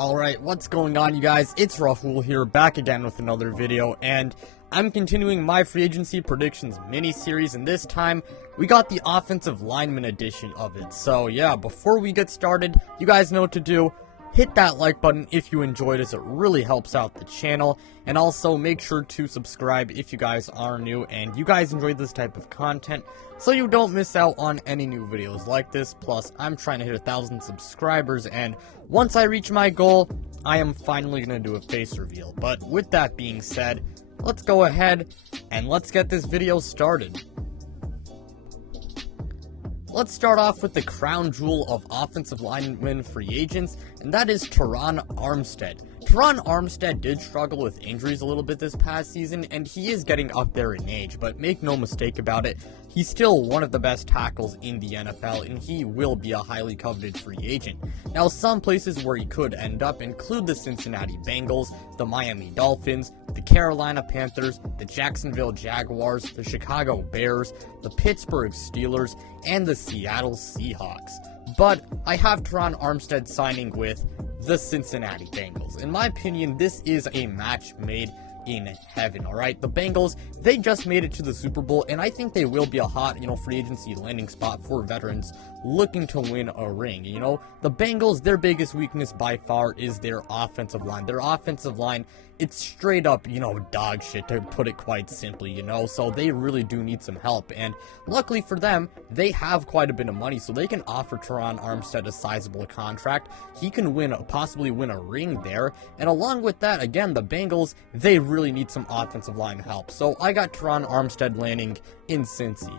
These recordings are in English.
Alright, what's going on, you guys? It's Rahul here, back again with another video, and I'm continuing my free agency predictions mini-series, and this time, we got the offensive lineman edition of it. So yeah, before we get started, you guys know what to do. Hit that like button if you enjoyed this, it really helps out the channel, and also make sure to subscribe if you guys are new and you guys enjoy this type of content, so you don't miss out on any new videos like this. Plus, I'm trying to hit 1,000 subscribers, and once I reach my goal, I am finally going to do a face reveal. But with that being said, let's go ahead and let's get this video started. Let's start off with the crown jewel of offensive lineman free agents, and that is Tyron Armstead. Tyron Armstead did struggle with injuries a little bit this past season, and he is getting up there in age, but make no mistake about it, he's still one of the best tackles in the NFL, and he will be a highly coveted free agent. Now, some places where he could end up include the Cincinnati Bengals, the Miami Dolphins, the Carolina Panthers, the Jacksonville Jaguars, the Chicago Bears, the Pittsburgh Steelers, and the Seattle Seahawks. But I have Tyron Armstead signing with the Cincinnati Bengals. In my opinion, this is a match made in heaven. Alright, the Bengals, they just made it to the Super Bowl, and I think they will be a hot, free agency landing spot for veterans looking to win a ring. The Bengals, their biggest weakness by far is their offensive line. Their offensive line, it's straight up, dog shit, to put it quite simply, so they really do need some help, and luckily for them, they have quite a bit of money, so they can offer Tyron Armstead a sizable contract. He can possibly win a ring there, and along with that, again, the Bengals, they really need some offensive line help, so I got Tyron Armstead landing in Cincy.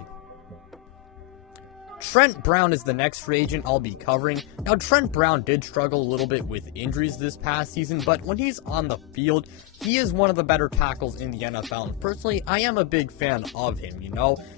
Trent Brown is the next free agent I'll be covering. Now, Trent Brown did struggle a little bit with injuries this past season, but when he's on the field, he is one of the better tackles in the NFL, and personally, I am a big fan of him,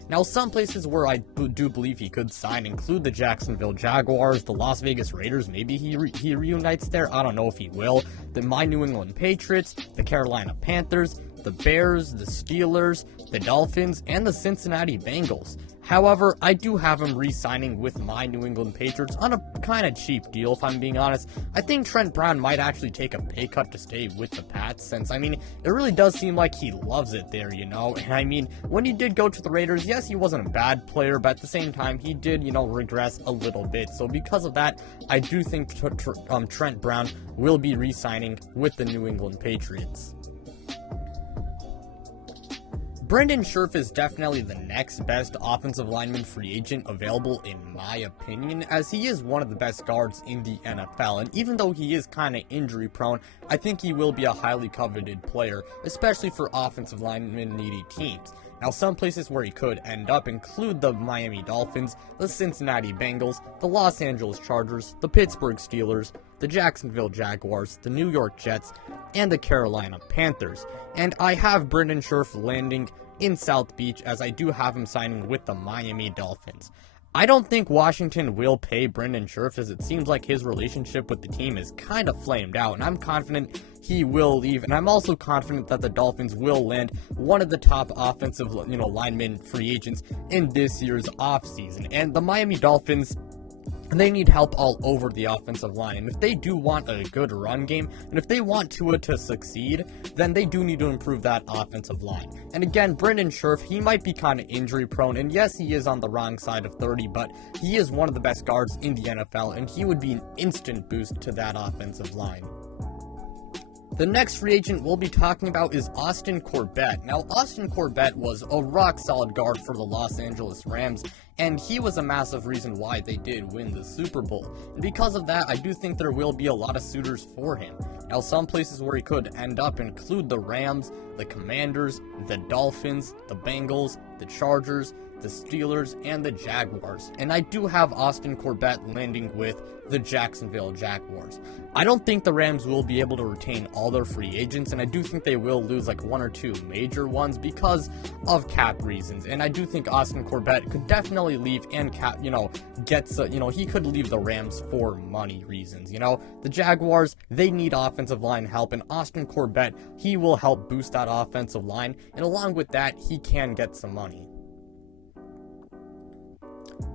Now, some places where I do believe he could sign include the Jacksonville Jaguars, the Las Vegas Raiders, maybe he reunites there, I don't know if he will, my New England Patriots, the Carolina Panthers, the Bears, the Steelers, the Dolphins, and the Cincinnati Bengals. However, I do have him re-signing with my New England Patriots on a kind of cheap deal, if I'm being honest. I think Trent Brown might actually take a pay cut to stay with the Pats, since, it really does seem like he loves it there, And when he did go to the Raiders, yes, he wasn't a bad player, but at the same time, he did, regress a little bit. So because of that, I do think Trent Brown will be re-signing with the New England Patriots. Scherff is definitely the next best offensive lineman free agent available in my opinion, as he is one of the best guards in the NFL, and even though he is kind of injury prone, I think he will be a highly coveted player, especially for offensive lineman needy teams. Now, some places where he could end up include the Miami Dolphins, the Cincinnati Bengals, the Los Angeles Chargers, the Pittsburgh Steelers, the Jacksonville Jaguars, the New York Jets, and the Carolina Panthers. And I have Scherff landing in South Beach, as I do have him signing with the Miami Dolphins. I don't think Washington will pay Scherff, as it seems like his relationship with the team is kind of flamed out, and I'm confident he will leave, and I'm also confident that the Dolphins will land one of the top offensive, lineman free agents in this year's offseason. And the Miami Dolphins, they need help all over the offensive line, and if they do want a good run game, and if they want Tua to succeed, then they do need to improve that offensive line. And again, Scherff, he might be kind of injury prone, and yes, he is on the wrong side of 30, but he is one of the best guards in the NFL, and he would be an instant boost to that offensive line. The next free agent we'll be talking about is Austin Corbett. Now, Austin Corbett was a rock-solid guard for the Los Angeles Rams, and he was a massive reason why they did win the Super Bowl. And because of that, I do think there will be a lot of suitors for him. Now, some places where he could end up include the Rams, the Commanders, the Dolphins, the Bengals, the Chargers, the Steelers, and the Jaguars. And I do have Austin Corbett landing with the Jacksonville Jaguars. I don't think the Rams will be able to retain all their free agents, and I do think they will lose like one or two major ones because of cap reasons. And I do think Austin Corbett could definitely leave and he could leave the Rams for money reasons. The Jaguars, they need offensive line help, and Austin Corbett, he will help boost that offensive line, and along with that, he can get some money.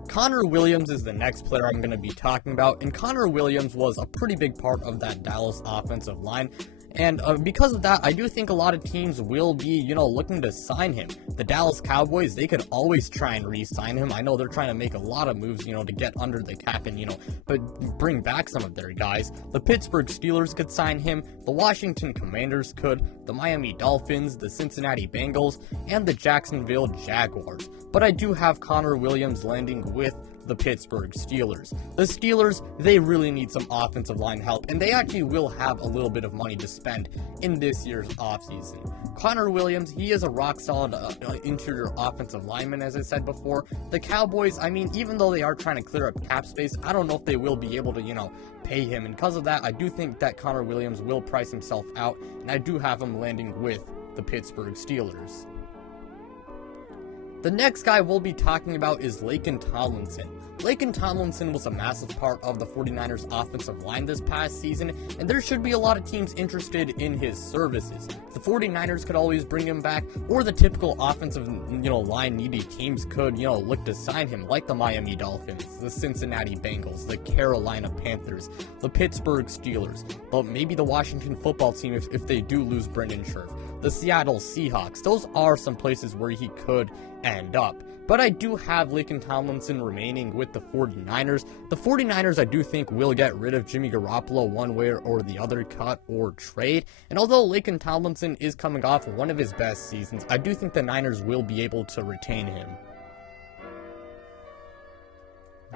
Connor Williams is the next player I'm going to be talking about, and Connor Williams was a pretty big part of that Dallas offensive line. And because of that, I do think a lot of teams will be, looking to sign him. The Dallas Cowboys, they could always try and re-sign him. I know they're trying to make a lot of moves, to get under the cap and, but bring back some of their guys. The Pittsburgh Steelers could sign him. The Washington Commanders could. The Miami Dolphins, the Cincinnati Bengals, and the Jacksonville Jaguars. But I do have Connor Williams landing with the Pittsburgh Steelers. The Steelers, they really need some offensive line help, and they actually will have a little bit of money to spend in this year's offseason. Connor Williams, he is a rock-solid interior offensive lineman, as I said before. The Cowboys, I mean, even though they are trying to clear up cap space, I don't know if they will be able to, pay him, and because of that, I do think that Connor Williams will price himself out, and I do have him landing with the Pittsburgh Steelers. The next guy we'll be talking about is Laken Tomlinson. Laken Tomlinson was a massive part of the 49ers offensive line this past season, and there should be a lot of teams interested in his services. The 49ers could always bring him back, or the typical offensive, line needy teams could, look to sign him, like the Miami Dolphins, the Cincinnati Bengals, the Carolina Panthers, the Pittsburgh Steelers, but maybe the Washington football team if they do lose Brendan Scherff, the Seattle Seahawks. Those are some places where he could end up. But I do have Laken Tomlinson remaining with the 49ers. The 49ers, I do think, will get rid of Jimmy Garoppolo one way or the other, cut or trade. And although Laken Tomlinson is coming off one of his best seasons, I do think the Niners will be able to retain him.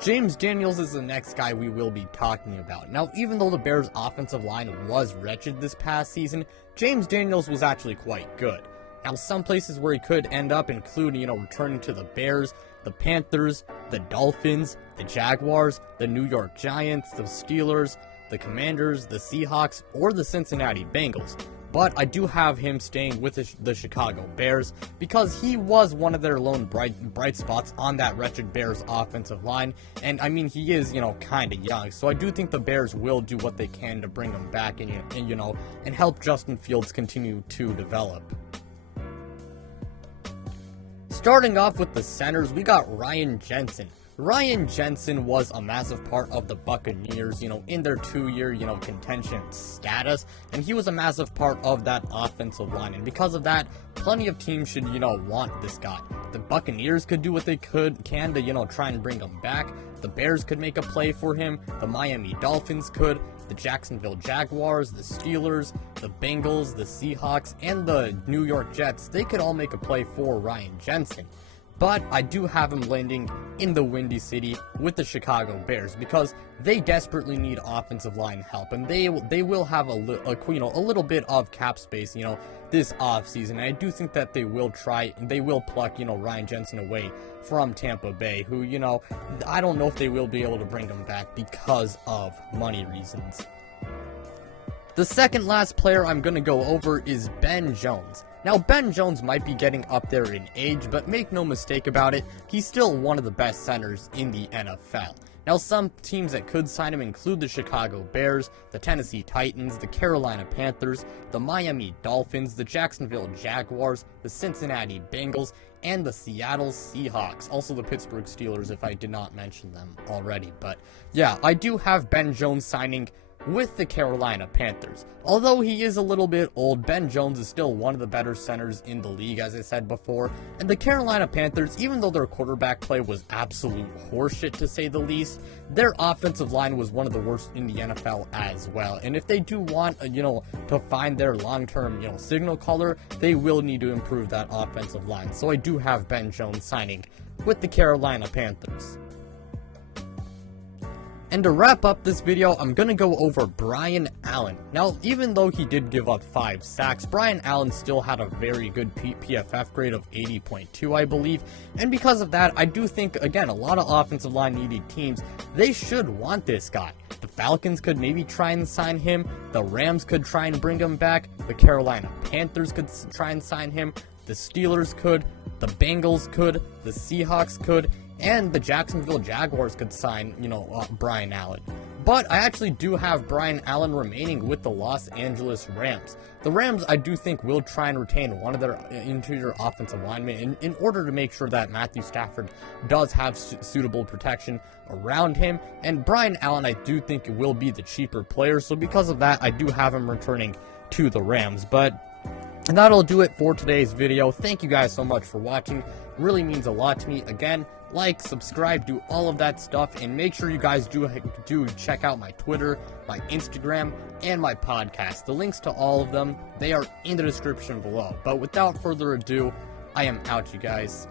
James Daniels is the next guy we will be talking about. Now, even though the Bears' offensive line was wretched this past season, James Daniels was actually quite good. Now, some places where he could end up include, returning to the Bears, the Panthers, the Dolphins, the Jaguars, the New York Giants, the Steelers, the Commanders, the Seahawks, or the Cincinnati Bengals. But I do have him staying with the Chicago Bears because he was one of their lone bright spots on that wretched Bears offensive line. And I mean, he is, kind of young. So I do think the Bears will do what they can to bring him back and help Justin Fields continue to develop. Starting off with the centers, we got Ryan Jensen. Ryan Jensen was a massive part of the Buccaneers, in their 2-year, contention status, and he was a massive part of that offensive line, and because of that, plenty of teams should, want this guy. The Buccaneers could do what they can to, try and bring him back. The Bears could make a play for him. The Miami Dolphins could. The Jacksonville Jaguars, the Steelers, the Bengals, the Seahawks, and the New York Jets, they could all make a play for Ryan Jensen. But I do have him landing in the Windy City with the Chicago Bears because they desperately need offensive line help, and they will have a little bit of cap space, this offseason. I do think that they will pluck, Ryan Jensen away from Tampa Bay, who, I don't know if they will be able to bring him back because of money reasons. The second last player I'm going to go over is Ben Jones. Now, Ben Jones might be getting up there in age, but make no mistake about it, he's still one of the best centers in the NFL. Now, some teams that could sign him include the Chicago Bears, the Tennessee Titans, the Carolina Panthers, the Miami Dolphins, the Jacksonville Jaguars, the Cincinnati Bengals, and the Seattle Seahawks. Also the Pittsburgh Steelers, if I did not mention them already. But yeah, I do have Ben Jones signing with the Carolina Panthers. Although he is a little bit old, Ben Jones is still one of the better centers in the league, as I said before. And the Carolina Panthers, even though their quarterback play was absolute horseshit to say the least, their offensive line was one of the worst in the NFL as well. And if they do want, to find their long-term, signal caller, they will need to improve that offensive line. So I do have Ben Jones signing with the Carolina Panthers. And to wrap up this video, I'm going to go over Brian Allen. Now, even though he did give up 5 sacks, Brian Allen still had a very good PFF grade of 80.2, I believe. And because of that, I do think, again, a lot of offensive line needy teams, they should want this guy. The Falcons could maybe try and sign him. The Rams could try and bring him back. The Carolina Panthers could try and sign him. The Steelers could. The Bengals could. The Seahawks could. And the Jacksonville Jaguars could sign, Brian Allen. But I actually do have Brian Allen remaining with the Los Angeles Rams. The Rams, I do think, will try and retain one of their interior offensive linemen in order to make sure that Matthew Stafford does have suitable protection around him. And Brian Allen, I do think, will be the cheaper player. So because of that, I do have him returning to the Rams. But that'll do it for today's video. Thank you guys so much for watching. It really means a lot to me. Again, like, subscribe, do all of that stuff, and make sure you guys do check out my Twitter, my Instagram, and my podcast. The links to all of them, they are in the description below. But without further ado, I am out, you guys.